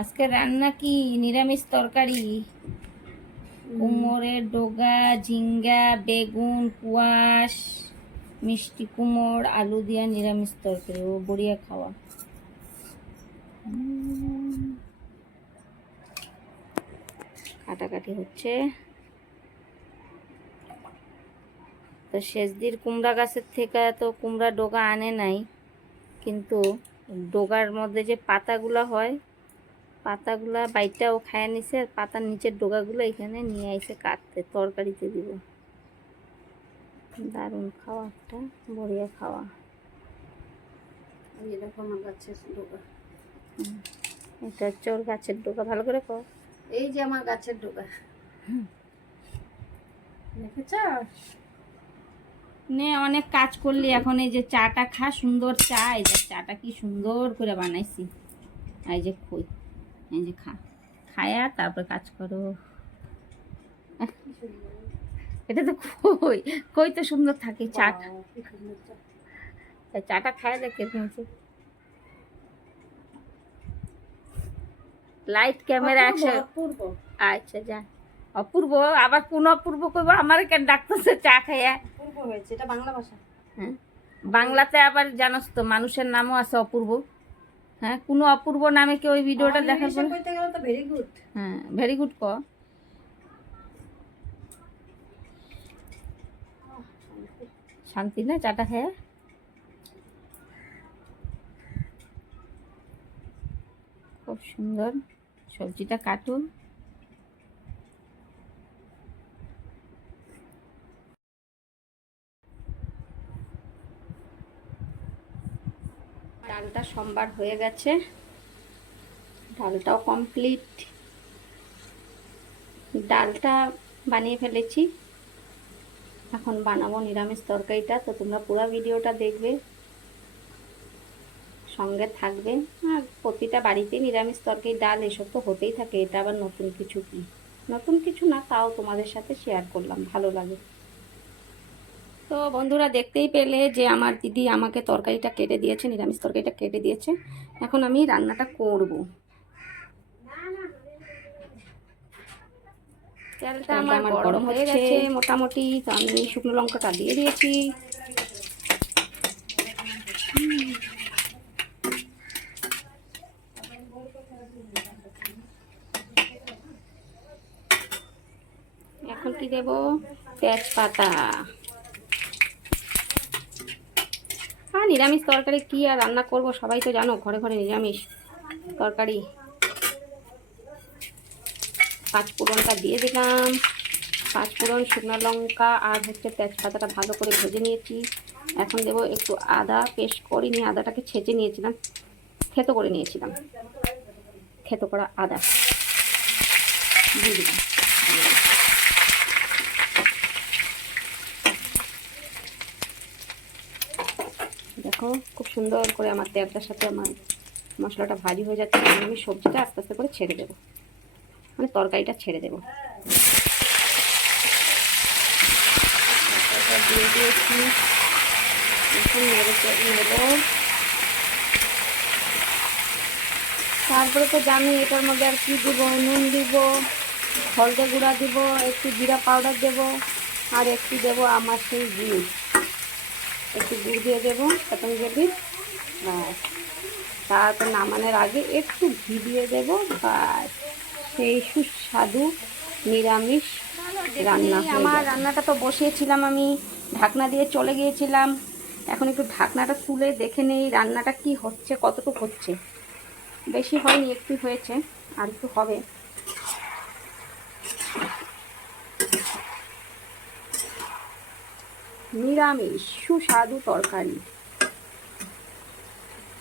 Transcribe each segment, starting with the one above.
আজকে রান্না কি? নিরামিষ তরকারি? কুমোরের ডোগা, ঝিঙ্গা, বেগুন, কুয়াশ, মিষ্টি কুমোর, আলু দিয়া নিরামিষ তরকারি। ও বড়িয়া খাওয়া। কাটাকাটি হচ্ছে। তো শেষদির কুমড়া গাছের থেকে তো কুমড়া ডোগা আনে নাই, কিন্তু ডোগার মধ্যে যে পাতাগুলো হয় পাতাগুলা বাইটটা ও খায় নিছে আর পাতার নিচের ডোগাগুলো এখানে নিয়ে আইসে কাটতে তরকারিতে দিব। দারুণ খাওয়া একটা বড়িয়া খাওয়া। দেখো আমার গাছের ডোকা হুম। এটা হচ্ছে ওর গাছের ডোকা ভালো করে কর এই যে আমার গাছের ডোকা দেখেছ? নে অনেক কাজ করলি এখন এই যে চাটা খা সুন্দর চা এই যে চাটা কি সুন্দর করে বানাইছি। এই যে খই। এই যে খা খায়া তারপর কাজ করো। এটা তো কই কই তো সুন্দর থাকে চাটা। চাটা। খায় দেখ কেমন হয়েছে? লাইট ক্যামেরা একশো পূর্ব আচ্ছা যা। অপূর্ব আবার কোন অপূর্ব করব আমার কেন ডাকতেছে চা খাইয়া পূর্ব হয়েছে এটা বাংলা ভাষা। হ্যাঁ। বাংলাতে আবার জানোস তো মানুষের নামও আছে অপূর্ব। হ্যাঁ কোনো অপূর্ব নামে কি ওই ভিডিওটা দেখার পর তো ভেরি গুড হ্যাঁ ভেরি গুড ক। শান্তি না চাটা খেয়ে? খুব সুন্দর সবজিটা কাটুন। ডালটা সোমবার হয়ে গেছে। ডালটাও কমপ্লিট ডালটা বানিয়ে ফেলেছি। এখন বানাবো নিরামিষ তরকারিটা। তো তোমরা পুরো ভিডিওটা দেখবে। সঙ্গে থাকবে। আর প্রতিটা বাড়িতে নিরামিষ তরকারি, ডাল এসব তো হতেই থাকে। এটা আবার নতুন কিছু কি? নতুন কিছু না, তাও তোমাদের সাথে শেয়ার করলাম। ভালো লাগে। তো বন্ধুরা দেখতেই পেলে যে আমার দিদি আমাকে তরকারিটা কেটে দিয়েছে নিরামিষ তরকারিটা কেটে দিয়েছে। এখন আমি রান্নাটা করব। তেলটা আমার গরম হয়ে গেছে। মোটামুটি তো আমি শুকনো লঙ্কাটা দিয়ে দিয়েছি। এখন কি দেব? তেজপাতা হ্যাঁ নিরামিষ তরকারি কি আর রান্না করব? সবাই তো জানো, ঘরে ঘরে নিরামিষ তরকারি। পাঁচ ফোড়নটা দিয়ে দিলাম। পাঁচ ফোড়ন শুকনো লঙ্কা আর হচ্ছে তেজপাতাটা ভালো করে ভেজে নিয়েছি। এখন দেবো একটু আদা পেস্ট করে নিয়ে আদাটাকে ছেঁচে নিয়েছিলাম, থেতো করে নিয়েছিলাম। থেতো করা আদা। দিয়ে দিলাম। দেখো, খুব সুন্দর করে আমার তেলটার সাথে আমার মশলাটা ভাজি হয়ে যাচ্ছে আমি সবজিটা আস্তে আস্তে করে ছেড়ে দেবো। মানে তরকারিটা ছেড়ে দেবো। দিয়ে তারপরে তো জানি এটার মধ্যে আর কি দিব, নুন দিব, হলদে গুঁড়া দিব, একটু জিরা পাউডার দেব, আর একটু দেব আমার সেই গুড়। একটু গুড় দিয়ে দেবো পতঞ্জলি। ব্যাস। তারপর নামানোর আগে একটু ঘি দিয়ে দেবো ব্যাস। সেই সুস্বাদু নিরামিষ রান্না আমার রান্নাটা তো বসিয়েছিলাম আমি ঢাকনা দিয়ে চলে গিয়েছিলাম। এখন একটু ঢাকনাটা তুলে দেখে নেই রান্নাটা কি হচ্ছে কতটুকু হচ্ছে। বেশি হয়নি একটু হয়েছে আর একটু হবে। নিরামিষ সুস্বাদু তরকারি।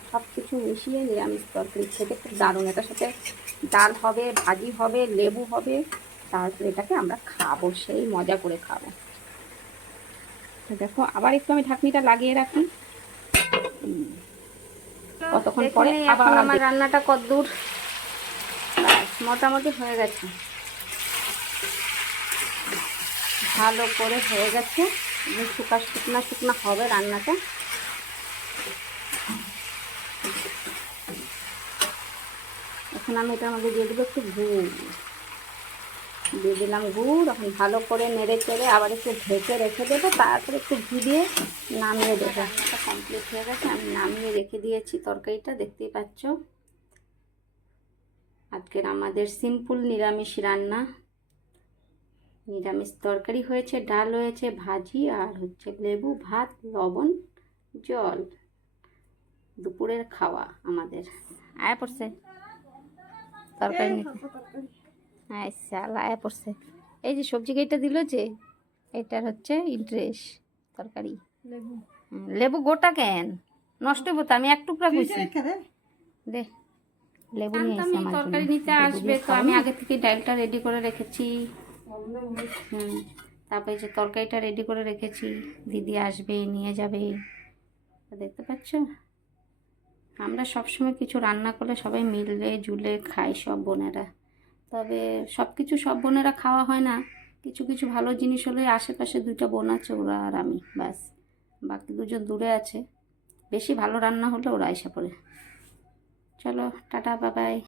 সব কিছু মিশিয়ে নিরামিষ তরকারি খেতে খুব দারুণ। এটার সাথে ডাল হবে ভাজি হবে লেবু হবে তারপরে এটাকে আমরা খাব সেই মজা করে খাব। দেখো আবার একটু আমি ঢাকনিটা লাগিয়ে রাখি। কতক্ষণ পরে আবার আমার রান্নাটা কদ্দূর। মোটামুটি হয়ে গেছে। ভালো করে হয়ে গেছে। শুকা শুকনা শুকনা হবে রান্নাটা এখন আমি এটার মধ্যে দিয়ে দেবো একটু গুড়। দিয়ে দিলাম গুড়, এখন ভালো করে নেড়ে চেড়ে আবার একটু ঢেকে রেখে দেবো, তারপরে একটু ঘি দিয়ে নামিয়ে দেবো। রান্নাটা কমপ্লিট হয়ে গেছে, আমি নামিয়ে রেখে দিয়েছি তরকারিটা, দেখতেই পাচ্ছ। আজকের আমাদের সিম্পল নিরামিষ রান্না। নিরামিষ তরকারি হয়েছে ডাল হয়েছে ভাজি আর হচ্ছে লেবু ভাত লবণ জল। দুপুরের খাওয়া আমাদের। আয়া পড়ছে তরকারি আচ্ছা আয়া পড়ছে। এই যে সবজি কেটে দিল যে এটার হচ্ছে ইন্টারেস্ট তরকারি। লেবু। লেবু গোটা কেন? নষ্ট হব আমি এক টুকরা কইছি। দে। লেবু নিয়ে তরকারি নিতে আসবে তো আমি আগে থেকে ডালটা রেডি করে রেখেছি। হুম, তারপরে যে তরকারিটা রেডি করে রেখেছি, দিদি আসবে, নিয়ে যাবে। দেখতে পাচ্ছ? আমরা সবসময় কিছু রান্না করলে সবাই মিলে জুলে খাই সব বোনেরা। তবে সব কিছু সব বোনেরা খাওয়া হয় না। কিছু কিছু ভালো জিনিস হলে আশেপাশে দুইটা বোন আছে, ওরা আর আমি, ব্যাস। বাকি দুজন দূরে আছে। বেশি ভালো রান্না হলে ওরা এসে পড়ে। চলো, টাটা বাবাই